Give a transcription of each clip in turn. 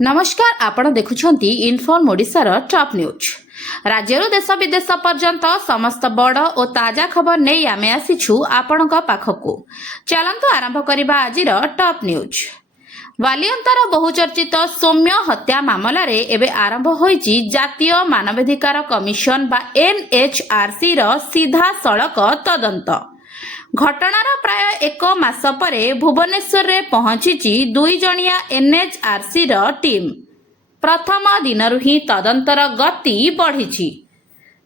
नमस्कार आपण देखुछंती इनफॉर्म ओडिशार टॉप न्यूज। राज्यରୁ देश विदेश पर्यंत समस्त बड़ और ताजा खबर नहीं आमे आसीछु आपणक पाखकु। चलंतु आरंभ करिबा आजिर टॉप न्यूज। वालियंतार बहुचर्चित सौम्य हत्या मामला रे एबे आरंभ होईची जातीय मानवाधिकार कमिशन बा एनएचआरसी रो सीधा सड़क तदंत। घटनार प्राय एक मास परे भुवनेश्वर रे पहुंची 2 जणिया एनएचआरसी रो टीम। प्रथम दिनरु ही तदंतर गति बढ़ी।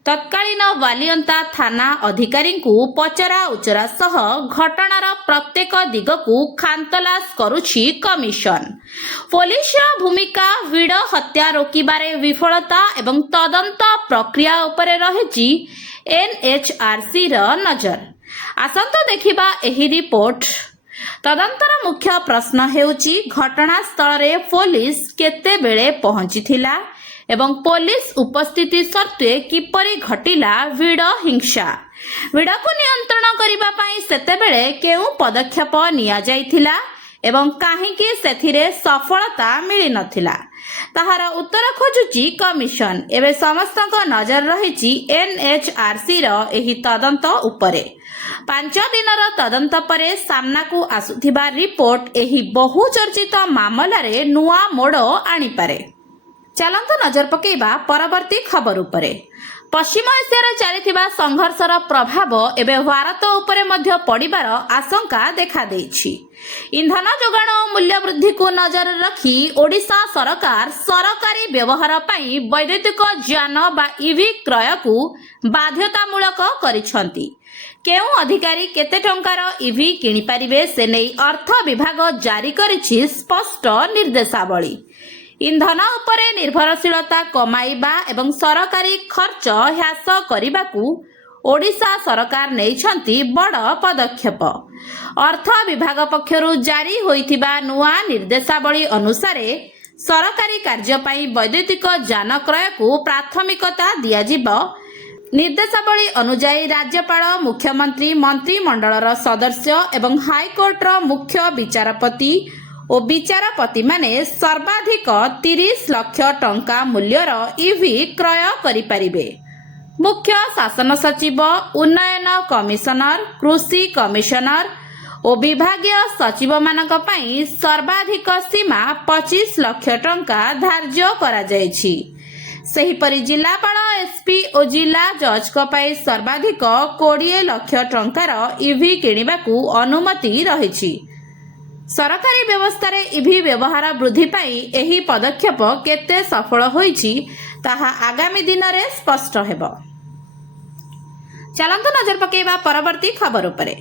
तत्कालीन वालियंता थाना अधिकारी को पचरा उचरा सह घटनार प्रत्येक दिगकू खानतलास करुछि कमिशन। पुलिस भूमिका विड़ हत्या रोकिबारे विफलता एवं तदंत प्रक्रिया उपरे रहिछि एनएचआरसी रो नजर। आसंतो देखिबा एही रिपोर्ट। तदंतर मुख्य प्रश्न हेउची घटनास्थल रे पुलिस केते बेले पहुंचीथिला एवं पुलिस उपस्थिति सत्वे किपरि घटिला विड़ हिंसा। विड़ को नियंत्रण करिबा पई सेते बेले केउ पदक्षेप निया जाइथिला एवं काहेकि सेथिरे सफलता मिली नथिला ताहार उत्तर खोजुची कमिशन। एबे समस्तक नजर रहिची एनएचआरसी रो एही तदंत उपरे। 5 दिनर तदंत परे सामना को आसुथिबा रिपोर्ट एही बहुचर्चित मामला रे नुआ मोड़ आनी पारे। चलंतु नजर पकेइबा परवर्ती खबर उपरे। पश्चिम एशिया चलिथिबा संघर्षर प्रभाव एबे भारत उपरे मध्य पड़िबार आशंका देखा देइछि। इंधन जोगाण और मूल्य वृद्धि को नजर रखी ओडिशा सरकार सरकारी व्यवहार पई वैद्युतिक यान बा ईवी क्रय को बाध्यतामूलक करिसंती। केउ अधिकारी केते टंकार ईवी किनि पारिबे से नै अर्थ विभाग जारी करिछि स्पष्ट निर्देशावली। इंधन उपरे निर्भरशीलता कमाइबा एवं सरकारी खर्च ह्रास करिबाकू ओडिशा सरकार नेइछंती बड़ पदक्षेप। अर्थ विभाग पक्षरु जारी होइथिबा नुआ निर्देशावली अनुसार सरकारी कार्य पई वैद्युतिक यान क्रय को प्राथमिकता दिया जिवो। निर्देशावली अनुसार राज्यपाल मुख्यमंत्री मंत्रिमंडलर सदस्य एवं हाईकोर्टर मुख्य विचारपति और विचारपति माने सर्वाधिक 30 लाख टंका मूल्यर ईवी क्रय करि परिबे। मुख्य शासन सचिव, उन्नयन कमिशनर, कृषि कमिशनर और विभागीय सचिव मानक पई सर्वाधिक सीमा 25 लाख टंका धार्य करा जायछि। सेहिपरि जिलापाल, एसपी और जिला जज को पई सर्वाधिक 20 लाख टंकार ईवी किनिबाकू अनुमति रहिछि। सरकारी व्यवस्था रे ईवी व्यवहार वृद्धि पाई एही पदक्षेप केते सफल होईछि ताहा आगामी दिन रे स्पष्ट हेबो। चलंतु नजर पकेइबा परवर्ती खबर उपरे।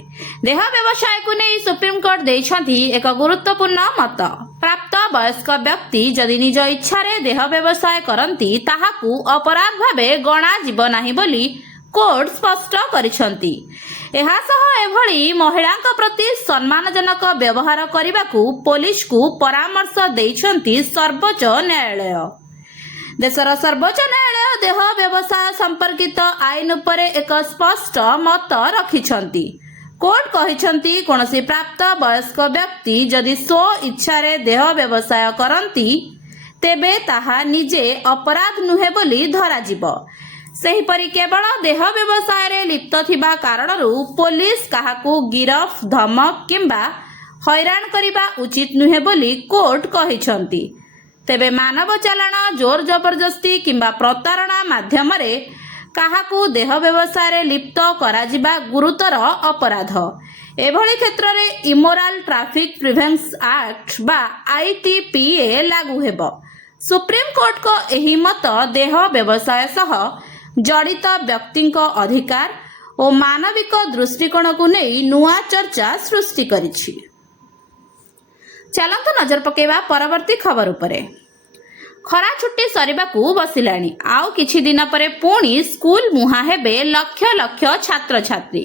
देह व्यवसाय को नै सुप्रीम कोर्ट दैछंती एक गुरुत्वपूर्ण मत। प्राप्त वयस्क व्यक्ति जदि निज इच्छा रे देह व्यवसाय करंती ताहाकू अपराध भाबे गणा जीव नाही बोली कोर्ट स्पष्ट करिसंती। एहा सह एभली महिलांक प्रति सम्मानजनक व्यवहार करिबाकू पुलिस को परामर्श दैछंती सर्वोच्च न्यायालय। देशर सर्वोच्च न्यायालय देह व्यवसाय संपर्कित आईन उपरे एक स्पष्ट मत रखिछंती। कोर्ट कहिछंती कोनोसी प्राप्त वयस्क व्यक्ति जदि स्व इच्छा रे देह व्यवसाय करंती तेबे ताहा निजे अपराध नुहे बोली धरा जिवो। सेहिपरि केवल देह व्यवसाय रे लिप्त थिबा कारणरू पुलिस काहाकू गिरफ, धमक किंबा हैरान करिबा उचित नुहे बोली कोर्ट कहिछंती। तेबे मानव चालाण, जोर जबरदस्ती किंबा प्रतारणा माध्यम रे काहाकू देह व्यवसाय रे लिप्त कराजिबा गुरुतर अपराध। एभली क्षेत्र रे इमोराल ट्रैफिक प्रिवेंशन एक्ट बा आईटीपीए लागू हेबो। सुप्रीम कोर्ट को एही मत देह व्यवसाय सह जड़ित व्यक्तिंक अधिकार और मानविक दृष्टिकोण को नहीं नुआ चर्चा सृष्टि करिछि। चलंतु नजर पकेइबा परवर्ती खबर उपरे। खरा छुट्टी सरिबाकू बसिलाणी। आउ किछि दिन परे पुणी स्कूल मुहा हेबे लक्ष लक्ष छात्र छात्री।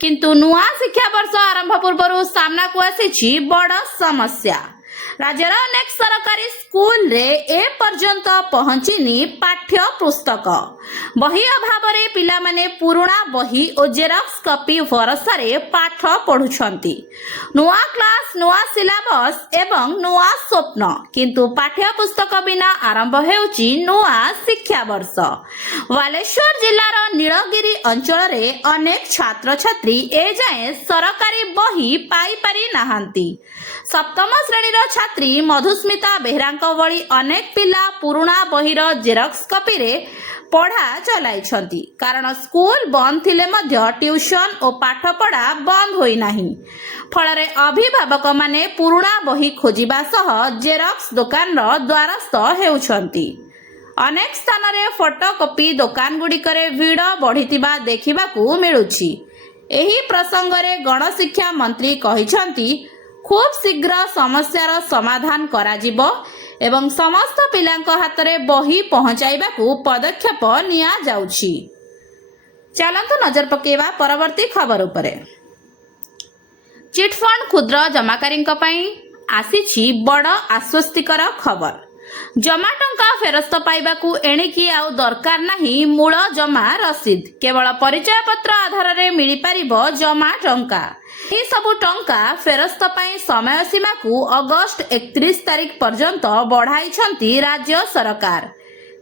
किंतु नुआ शिक्षा वर्ष आरंभ पूर्व सामना को आसीछि बड़ समस्या। राज्यर अनेक सरकारी स्कूल रे ए पर्यंत पहुंचीनी पाठ्य पुस्तक बही अभाव रे पिला माने पुराणा बही और जेरक्स कॉपी भरोसा रे पाठ पढ़ुछंती। नुआ क्लास नुआ सिलेबस एवं नुआ स्वप्न किंतु पाठ्य पुस्तक बिना आरंभ हेउची नुआ शिक्षा वर्ष। बालेश्वर जिल्लार नीलगिरी अंचल रे अनेक छात्र छात्री ए जाए सरकारी बही पाई पारि नाहांती। सप्तम श्रेणी छात्री मधुस्मिता बेहरांक भली अनेक पिला पुराणा बहीर जेरक्स कॉपी रे पढ़ा चलाइछंती कारण स्कूल बंद थिले मध्य ट्यूशन और पाठपढ़ा बंद होई नाही। फलरे अभिभावक माने पुराणा बही खोजिबा सह जेरक्स दुकान रो द्वारस्थ हेउछंती। अनेक स्थान रे फोटोकॉपी दुकान गुड़िकरे भीड़ बढ़िथिबा देखिबाकू मिलुछि। एही प्रसंग रे गणशिक्षा मंत्री कहिछंती खूब शीघ्र समस्यार समाधान कराजिबो एवं समस्त पिलांक हाथ रे बही पहुंचाइबाकू पदक्षेप निया जाउछि। चलंतु नजर पकेवा परवर्ती खबर उपरे। चिटफंड क्षुद्र जमाकारींक पई आसीछि बड़ आश्वस्तिकर खबर। जमा टंका फेरस्त पाइबाकू एणिकी आउ दरकार नाही मूल जमा रसीद केवल परिचय पत्र आधार रे मिली पारिबो जमा टंका। एही सबु टंका फेरस्त पाई समय सीमा को अगस्त 31 तारिख पर्यंत बढ़ाइछंती राज्य सरकार।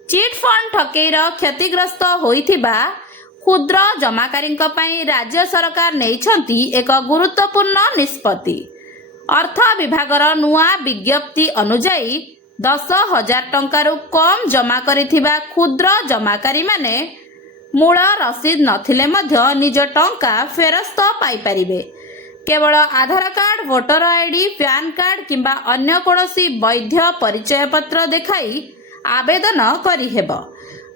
चिट फंड ठकेईर क्षतिग्रस्त होइथिबा क्षुद्र जमाकारींक पई राज्य सरकार नेइछंती एक गुरुत्वपूर्ण निष्पत्ति। अर्थ विभागर नुआ विज्ञप्ति अनुसार 10,000 टंकारु कम जमा करिथिबा क्षुद्र जमाकारी माने मूल रसीद नथिले मध्य निज टंका फेरस्त पाई परिबे। केवल Aadhaar card voter ID PAN card किंबा अन्य कोनोसी वैध परिचय पत्र देखाई आवेदन करिहेबो।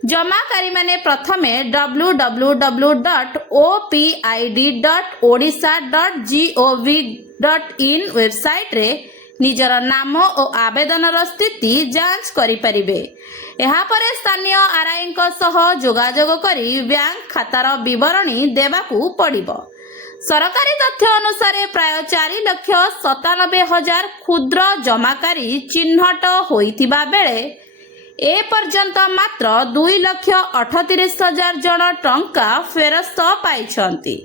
जमाकारी माने प्रथमे www.opid.odisha.gov.in वेबसाइट रे निजर नाम और आवेदन स्थिति जांच करि परिबे। एहा परे स्थानीय आरआई सह जोगाजोग करी बैंक खातार विवरणी देबाकू पड़िबो। सरकारी तथ्य अनुसार प्राय 4,97,000 क्षुद्र जमाकारी चिन्हट होइथिबा बेले ए पर्यंत मात्र 2,38,000 जन टंका फेरस्त पाइछंती।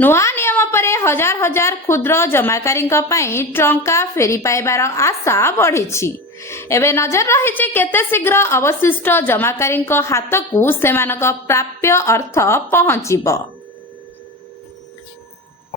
नुआ नियम परे हजार हजार क्षुद्र जमाकारी टंका फेरी पाइबार आशा बढ़ी। एबे नजर रही केते शीघ्र अवशिष्ट जमाकारी हाथ को सेमानक प्राप्य अर्थ पहुंचीबो।